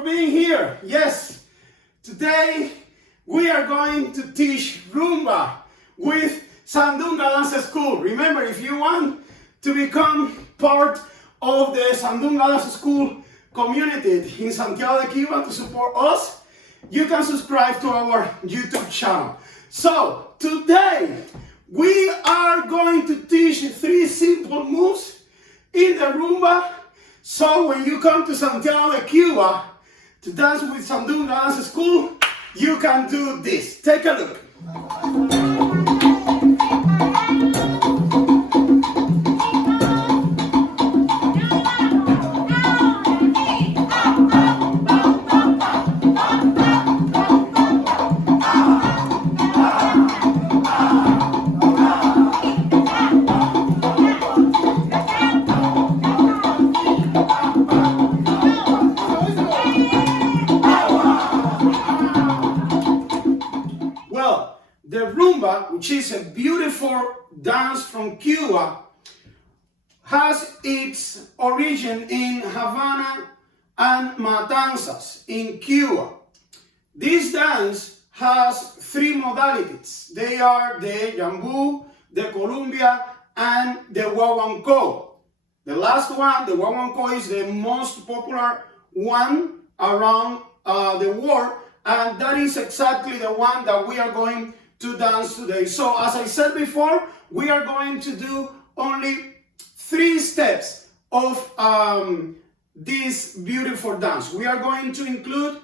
for being here. Yes, today we are going to teach Rumba with Sandunga Dance School. Remember, if you want to become part of the Sandunga Dance School community in Santiago de Cuba to support us, you can subscribe to our YouTube channel. So today we are going to teach 3 simple moves in the Rumba. So when you come to Santiago de Cuba to dance with Sandunga Dance School, you can do this. Take a look. The Rumba, which is a beautiful dance from Cuba, has its origin in Havana and Matanzas in Cuba. This dance has 3 modalities. They are the Yambú, the Columbia, and the Guaguancó. The last one, the Guaguancó, is the most popular one around the world, and that is exactly the one that we are going to dance today. So as I said before, we are going to do only 3 steps of this beautiful dance. We are going to include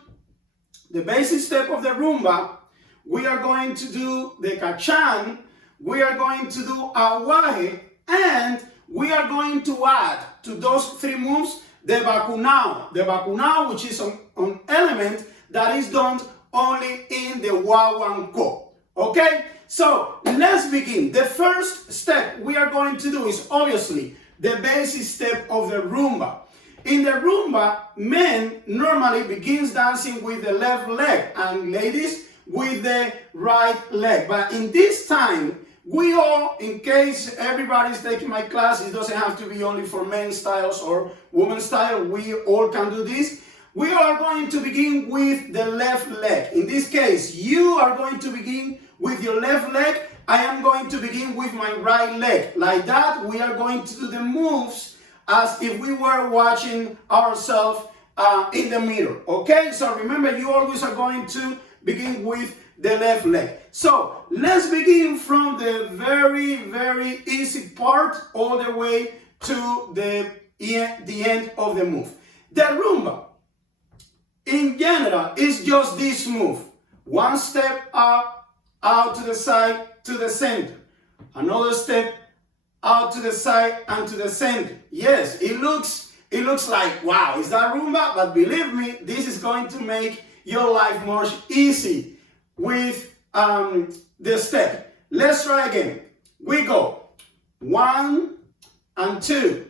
the basic step of the Rumba. We are going to do the cachán. We are going to do aguaje, and we are going to add to those 3 moves the vacuna. The vacuna, which is an element that is done only in the guaguancó. Okay, so let's begin. The first step we are going to do is obviously the basic step of the Rumba. In the Rumba, men normally begins dancing with the left leg and ladies with the right leg. But in this time, we all, in case everybody's taking my class, it doesn't have to be only for men's styles or women's style, we all can do this. We are going to begin with the left leg. In this case, you are going to begin with your left leg. I am going to begin with my right leg. Like that, we are going to do the moves as if we were watching ourselves in the mirror. Okay, so remember, you always are going to begin with the left leg. So let's begin from the very easy part all the way to the end of the move. The Rumba, in general, is just this move. 1 step up, out to the side, to the center. Another step, out to the side and to the center. Yes, it looks like, wow, is that Rumba? But believe me, this is going to make your life more easy with the step. Let's try again. We go 1 and 2.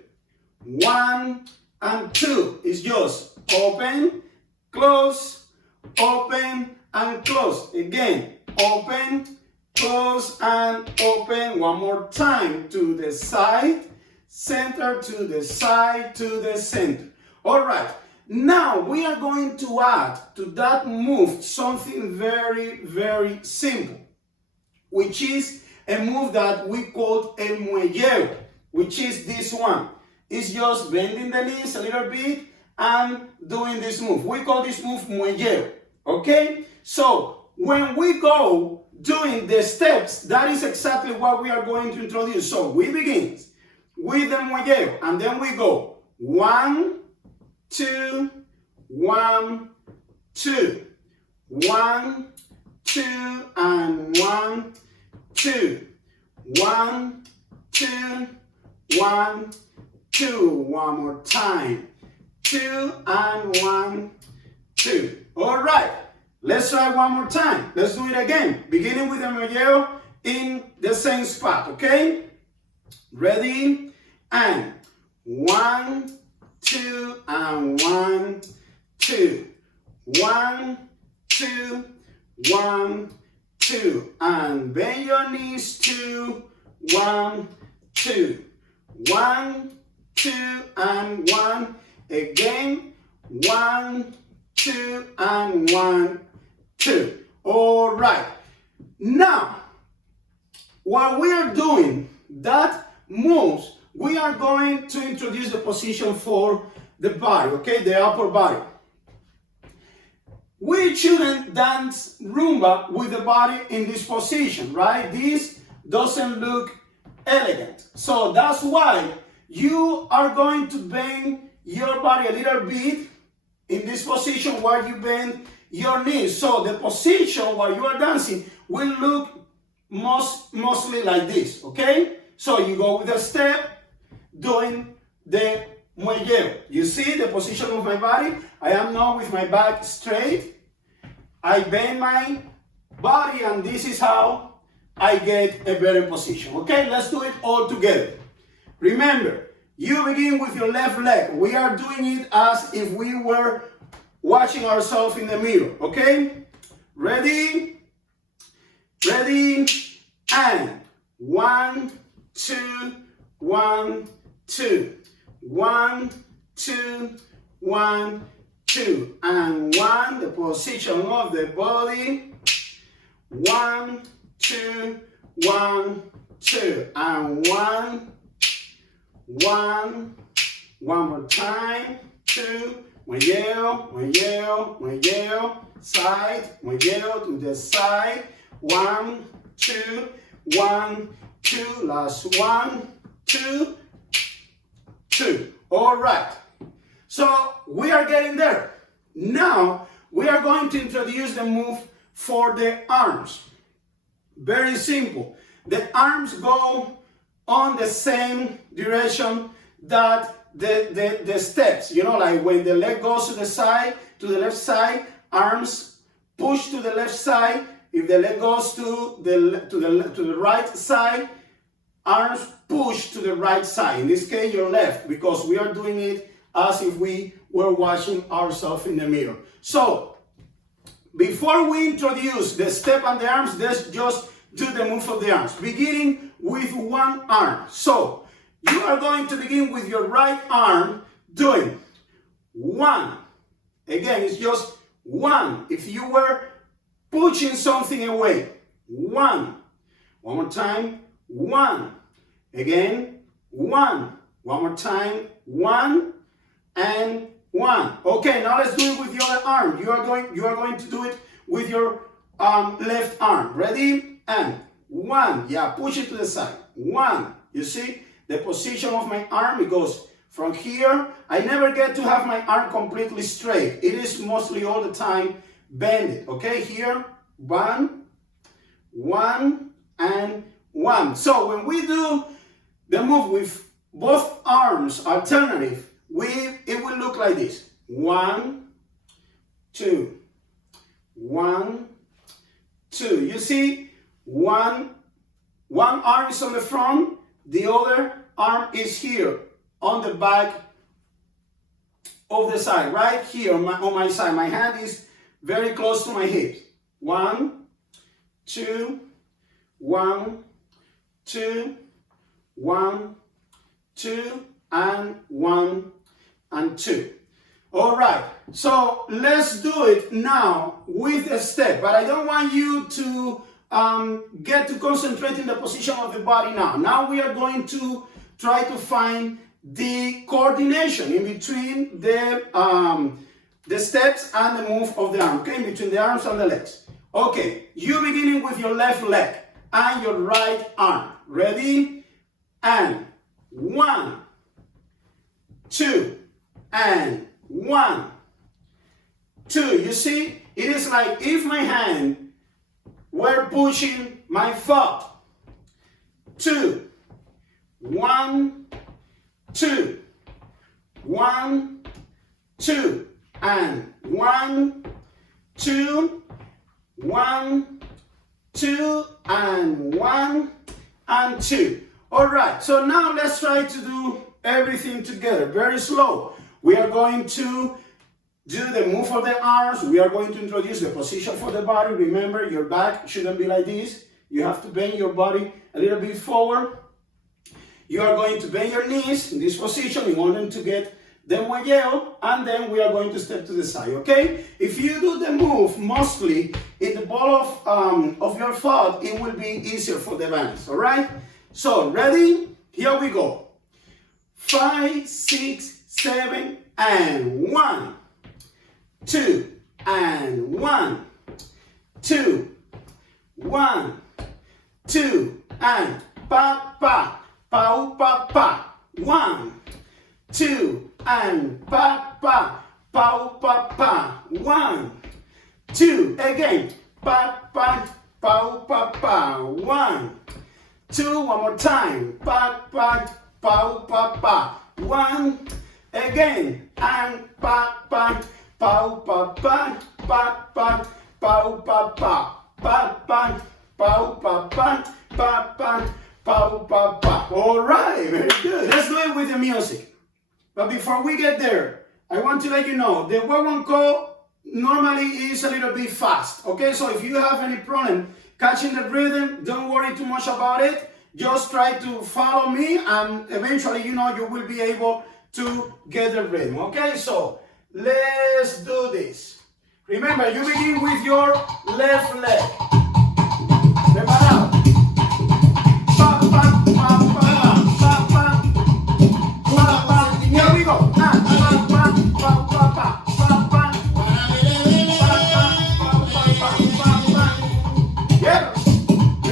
1 and 2 is just open, close, open, and close. Again, open, close, and open. One more time. To the side, center, to the side, to the center. All right. Now we are going to add to that move something very simple, which is a move that we call el muelleo, which is this one. It's just bending the knees a little bit and doing this move. We call this move muelleo. Okay? So when we go doing the steps, that is exactly what we are going to introduce. So we begin with the muelleo, and then we go 1, 2, 1, 2, 1, 2, and 1, 2, 1, 2, 1, 2. One more time. 2 and 1, 2. All right. Let's try one more time. Let's do it again. Beginning with the muelleo in the same spot, okay? Ready? And 1, 2, and 1, 2. 1, 2, 1, 2. And bend your knees 2, 1, 2. 1, 2, and 1. Again. 1, 2. 2, and 1, 2. All right. Now, while we are doing that moves, we are going to introduce the position for the body, okay, the upper body. We shouldn't dance rumba with the body in this position, right? This doesn't look elegant. So that's why you are going to bend your body a little bit in this position while you bend your knees. So the position while you are dancing will look mostly like this, okay? So you go with a step, doing the muelleo. You see the position of my body? I am now with my back straight. I bend my body, and this is how I get a better position. Okay, let's do it all together. Remember, you begin with your left leg. We are doing it as if we were watching ourselves in the mirror. Okay? Ready? Ready? And 1, 2, 1, 2. 1, 2, 1, 2. And 1, the position of the body. 1, 2, 1, 2. And 1, 1. One more time. 2. Muelleo, muelleo, muelleo. Side, muelleo to the side. 1, 2, 1, 2. Last 1, 2, 2. All right. So we are getting there. Now we are going to introduce the move for the arms. Very simple. The arms go on the same direction that the steps. You know, like when the leg goes to the side, to the left side, arms push to the left side. If the leg goes to the right side, arms push to the right side. In this case, your left, because we are doing it as if we were watching ourselves in the mirror. So, before we introduce the step and the arms, let's just do the move of the arms, beginning with one arm. So, you are going to begin with your right arm doing 1. Again, it's just 1. If you were pushing something away, 1. One more time, 1. Again, 1. One more time, 1 and 1. Okay, now let's do it with the other arm. You are going to do it with your left arm. Ready? And 1. Yeah, push it to the side. 1. You see the position of my arm? It goes from here. I never get to have my arm completely straight. It is mostly all the time bended. Okay, here 1, 1, and 1. So when we do the move with both arms alternative, it will look like this. 1, 2, 1, 2. You see, one arm is on the front, the other arm is here on the back of the side, right here on my side. My hand is very close to my hips. 1, 2, 1, 2, 1, 2, and 1 and 2. All right, so let's do it now with a step, but I don't want you to get to concentrate in the position of the body now. Now we are going to try to find the coordination in between the steps and the move of the arm, okay, in between the arms and the legs. Okay, you beginning with your left leg and your right arm. Ready? And 1, 2, and 1, 2. You see, it is like if my hand were pushing my foot. 2, 1, 2, 1, 2, and 1, 2, 1, 2, and 1, and 2. All right, so now let's try to do everything together, very slow. We are going to do the move of the arms. We are going to introduce the position for the body. Remember, your back shouldn't be like this. You have to bend your body a little bit forward. You are going to bend your knees in this position in order to get the muelleo, and then we are going to step to the side, okay? If you do the move mostly in the ball of your foot, it will be easier for the balance, all right? So, ready? Here we go. 5, 6, 7, and 1, 2, and 1, 2, 1, 2, and pa, pa, pa, pa, pa, 1, 2, and pa, pa, pa, pa, pa, 1, 2, again, pa, pa, pa, pa, pa, 1, 2, one more time, pa, pa, pa, pa, pa, 1, again, and pa, pa, pa, pa, pa, pa, pa, pa, pa, pa, pa, pa, pa, pa, pa, pa, pa, pa, pa, pa. All right, very good. Let's do it with the music. But before we get there, I want to let you know the guaguancó normally is a little bit fast. Okay, so if you have any problem catching the rhythm, don't worry too much about it. Just try to follow me, and eventually, you know, you will be able to get the rhythm. Okay, so let's do this. Remember, you begin with your left leg. Preparado. Pa, pa, pa, pa, pa, pa, pa, pa. Here we go. Pa, pa, pa, pa, pa, pa, pa, pa. Yeah.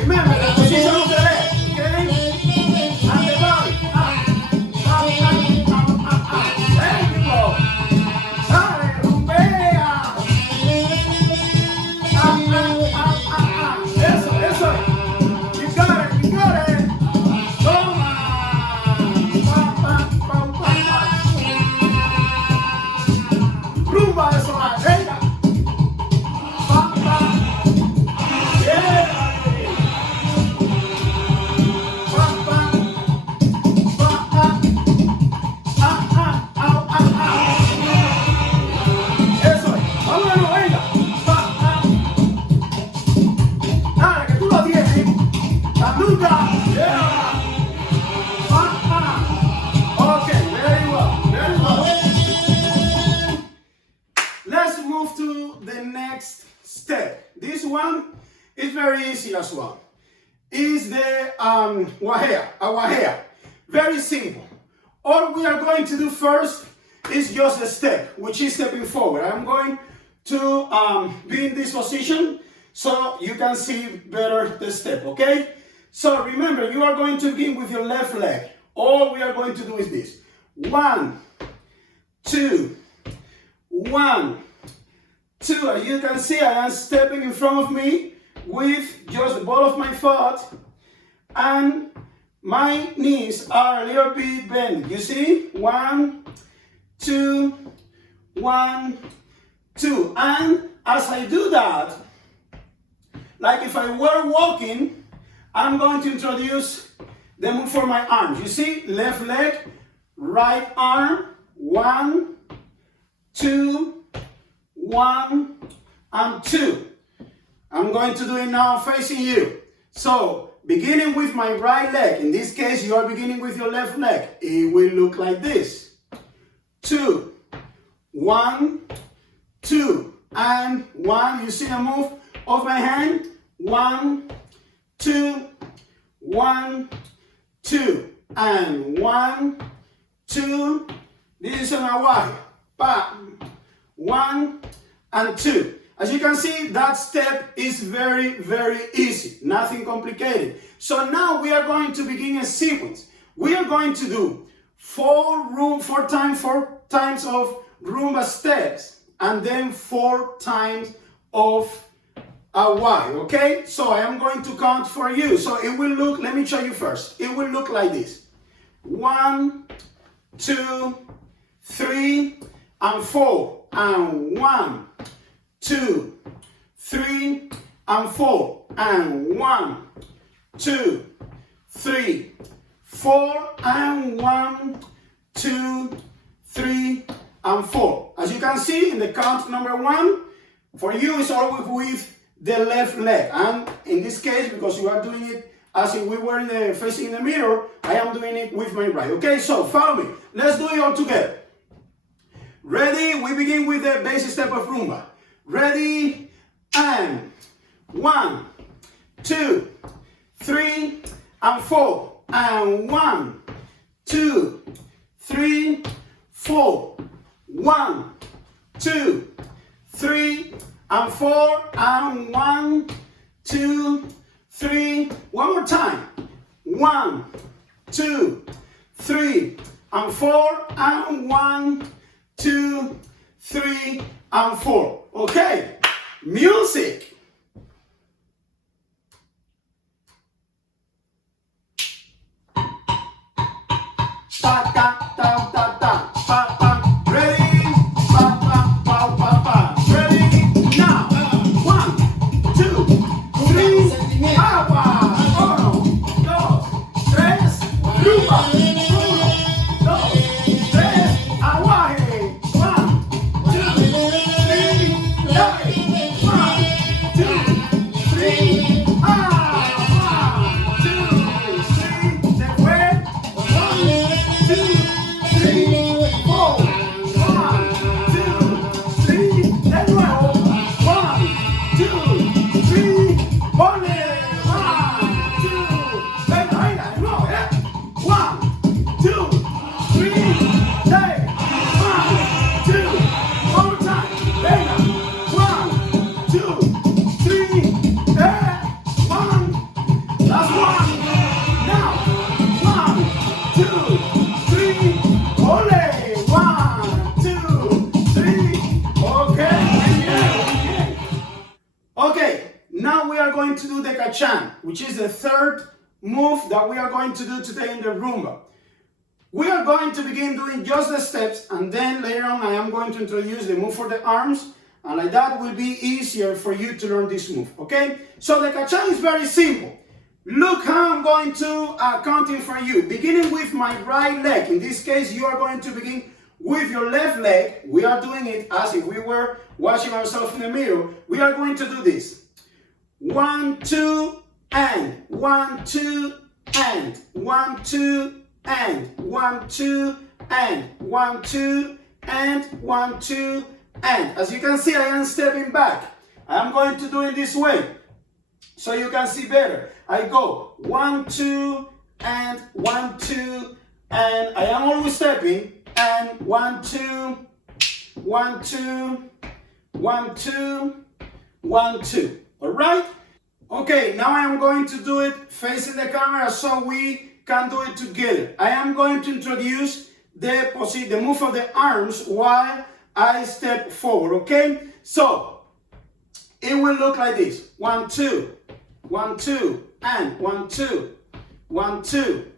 Remember the position of the leg, okay? And the body. There you go. Dale, rumbea. Eso. You got it. Toma. Pa, pa, pa, pa, pa. Rumba eso, venga. Pa, pa. Yeah. Eso es, vámonos, venga. Dale, que tú lo tienes. Sandunga. Yeah. Okay, very well. Let's move to the next step. This one is very easy as well. Is the aguaje. Very simple. All we are going to do first is just a step, which is stepping forward. I'm going to be in this position so you can see better the step, okay? So remember, you are going to begin with your left leg. All we are going to do is this. 1, 2, 1, 2. As you can see, I am stepping in front of me with just the ball of my foot, and my knees are a little bit bent. You see? 1, 2, 1, 2. And as I do that, like if I were walking, I'm going to introduce the move for my arms. You see? Left leg, right arm. 1, 2, 1, and 2. I'm going to do it now facing you. So, beginning with my right leg. In this case, you are beginning with your left leg. It will look like this. 2, 1, 2, and 1. You see the move of my hand? 1, 2, 1, 2, and 1, 2. This is an aguaje. Pa. 1 and 2. As you can see, that step is very, very easy. Nothing complicated. So now we are going to begin a sequence. We are going to do 4 times of rumba steps, and then 4 times of aguaje, okay? So I am going to count for you. So it will look, let me show you first. It will look like this. 1, 2, 3, and 4. And 1, 2, 3, and 4. And 1, 2, 3, 4. And 1, 2, 3, and 4. As you can see in the count number 1, for you it's always with the left leg. And in this case, because you are doing it as if we were facing the mirror, I am doing it with my right. Okay, so follow me. Let's do it all together. Ready? We begin with the basic step of rumba. Ready? And 1, 2, 3, and 4. And 1, 2, 3, 4. 1, 2, 3, and 4. And 1, 2, 3. One more time. 1, 2, 3, and 4. And 1, 2, 3, and 4. Okay. Music. Ta ta ta ta ta pa pa. Ready? Pa pa pa pa pa. Ready? Now. 1, 2, 3. Agua. 1, 2, 3. Rumba. 1, 2, 3. Aguaje. 1, 2, 3. Dale. 1, 2, 3. Ah. 1, 2, 3. Se fue. 1, 2, 3, 4. 1, 2, 3. De nuevo. 1, 2, 3. Ponle. 1, 2. Venga, venga, de nuevo, 1, 2, 3. Hey. 1, 2. One more time. Venga. 1, 2, 3. 1. Last one. Now. 1, 2, 3. Ole. 1, 2, 3. Okay. Yeah. Okay. Now we are going to do the cachán, which is the third move that we are going to do today in the rumba. We are going to begin doing just the steps, and then later on I am going to introduce the move for the arms, and like that will be easier for you to learn this move, okay? So the cachán is very simple. Look how I'm going to count it for you. Beginning with my right leg. In this case, you are going to begin with your left leg. We are doing it as if we were watching ourselves in the mirror. We are going to do this. 1, 2, and 1, 2, and 1, 2, and 1, 2, and 1, 2, and 1, 2, and. As you can see, I am stepping back. I am going to do it this way so you can see better. I go 1, 2, and 1, 2, and I am always stepping, and 1, 2, 1, 2, 1, 2, 1, 2. All right? Okay, now I am going to do it facing the camera so we can do it together. I am going to introduce the move of the arms while I step forward, okay? So, it will look like this. 1, 2, 1, 2, and 1, 2, 1, 2,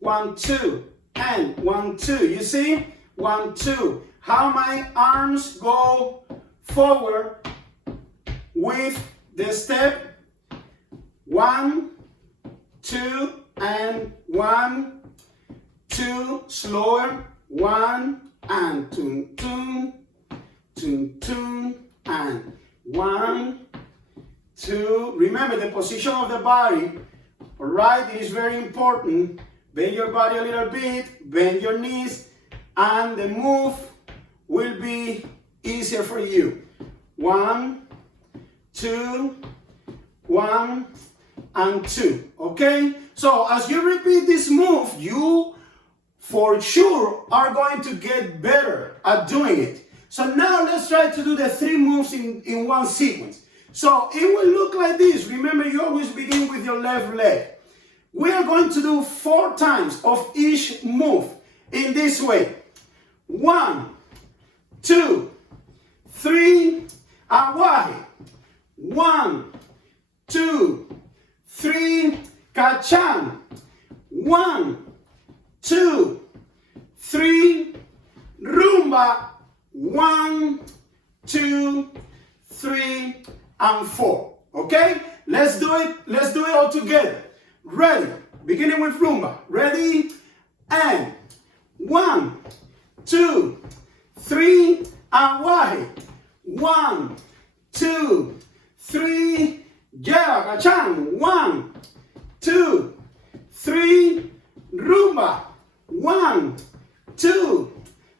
1, 2, and 1, 2. You see? 1, 2. How my arms go forward with the step. 1, 2, and 1, 2. Slower. 1, and 2, 2, 2, 2, and 1, 2. Remember the position of the body. All right, it is very important. Bend your body a little bit, bend your knees, and the move will be easier for you. 1, 2, 1, and 2. Okay? So as you repeat this move, you for sure are going to get better at doing it. So now let's try to do the 3 moves in one sequence. So it will look like this. Remember, you always begin with your left leg. We are going to do 4 times of each move in this way. 1, 2, 3, aguaje. 1, 2, 3, cachán. 1, 2, 3, rumba. 1, 2, 3, and 4. Okay? Let's do it. Let's do it all together. Ready? Beginning with rumba. Ready? And 1, 2, 3, aguaje. 1, 2, 3, lleva, cachán. 1, 2, 3, rumba. 1, 2,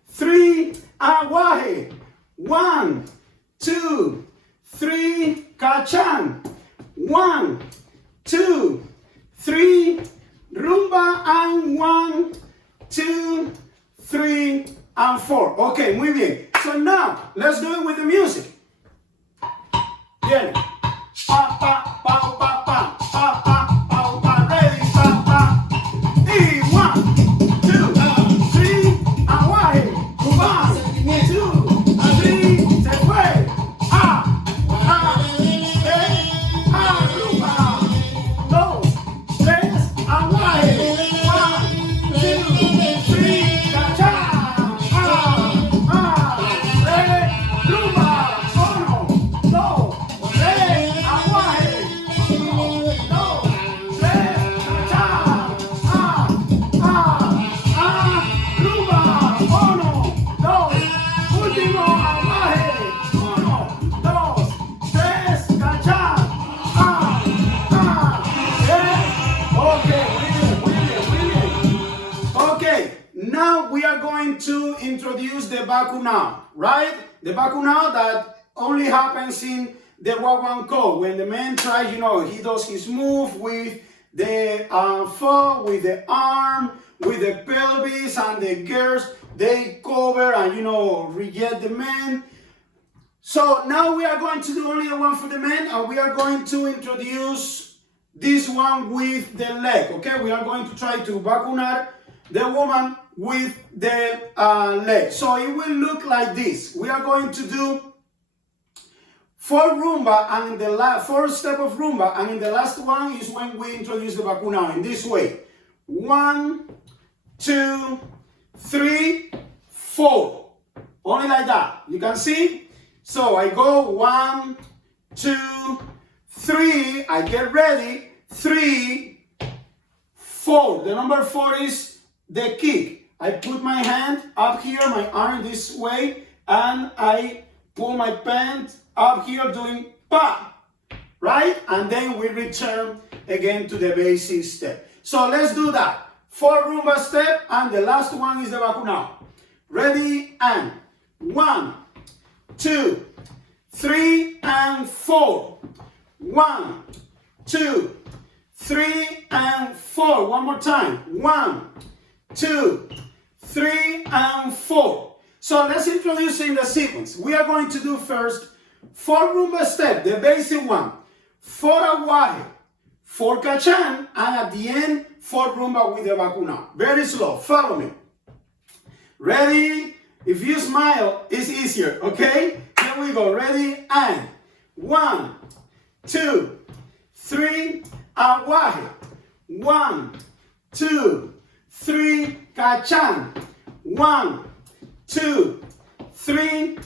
3, aguaje. 1, 2, 3, cachán. 1, 2, 3, rumba, and 1, 2, 3, and 4. Okay, muy bien. So now, let's do it with the music. Bien. Pa, pa, pa, pa, pa, pa, pa, pa, pa, ready, pa, pa. Y 1, 2, 3, aguaje. 1, 2, 3, se fue. Rumba. 2, 3, aguaje. 1, 2, 3, cachán. Rumba. 1, 2, 3, aguaje. 1, 2, 3, cachán. Rumba. 1, 2, último aguaje. 1, 2, 3, cachán. Okay, muy bien. Okay, now we are going to introduce the vacuna, right? The vacuna that only happens in the guaguancó. When the man tries, he does his move with the foot, with the arm, with the pelvis, and the girls, they cover and, reject the man. So now we are going to do only the one for the men, and we are going to introduce this one with the leg, okay? We are going to try to vacunar the woman with the leg. So it will look like this. We are going to do 4 rumba, and in the 4 step of rumba, and in the last one is when we introduce the vacuna in this way. 1, 2, 3, 4. Only like that. You can see? So I go 1, 2, 3, I get ready, 3, 4. The number 4 is the kick. I put my hand up here, my arm this way, and I pull my pants up here doing pa, right? And then we return again to the basic step. So let's do that. 4 rumba step, and the last one is the vacuna. Ready, and 1, 2, 3, and 4. 1, 2, 3, and 4. One more time. 1, 2, 3, and 4. So let's introduce in the sequence. We are going to do first 4 rumba step, the basic one. 4 aguaje, 4 cachán, and at the end, 4 rumba with the vacuna. Very slow. Follow me. Ready? If you smile, it's easier, okay? Here we go. Ready? And 1, 2, 3, aguaje. 1, 2, 3, cachán. 1, 2, 3,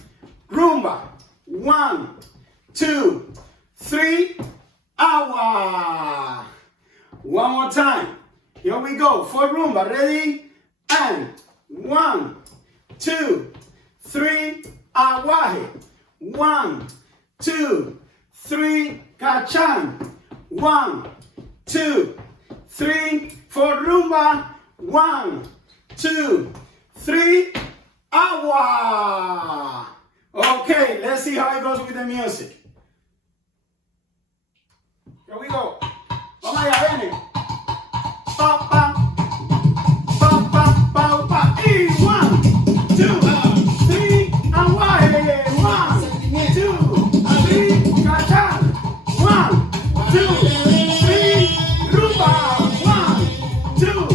rumba. 1, 2, 3, agua. One more time. Here we go. For rumba. Ready? And 1, 2, 3, aguaje. 1, 2, 3, cachán. 1, 2, 3, for rumba. 1, 2, 3, agua. Okay, let's see how it goes with the music. Here we go. Vamos allá, ven. Pa, pa, pa, pa, pa, pa. Y 1, 2, 3, aguaje. 1, 2, 3, cachán. 1, 2, 3, rumba. 1, 2,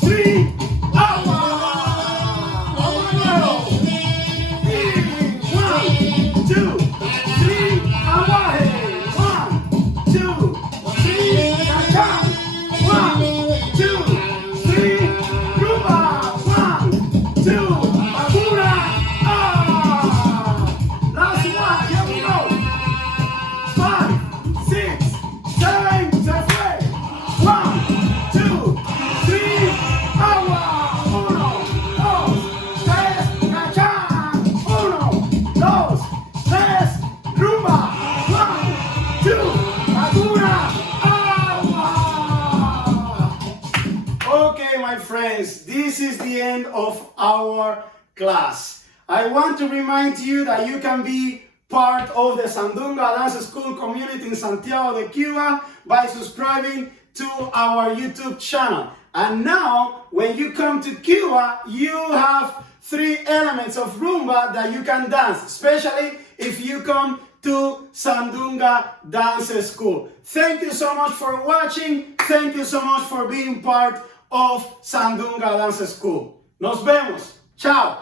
3, agua. Vamos de nuevo. Y 1, 2, 3, aguaje. 1, 2, 3, cachán. 1, 2, 3, rumba. 1, 2, vacuna. Last one. Here we go. 5, 6, 7, se fue. 1, 2, 3, agua. 1, 2, 3, cachán. 1, 2, 3, rumba. 1, 2, vacuna. Agua. Okay, my friends, this is the end of our class. I want to remind you that you can be part of the Sandunga Dance School community in Santiago de Cuba by subscribing to our YouTube channel. And now, when you come to Cuba, you have 3 elements of rumba that you can dance, especially if you come to Sandunga Dance School. Thank you so much for watching. Thank you so much for being part of Sandunga Dance School. Nos vemos. Chao.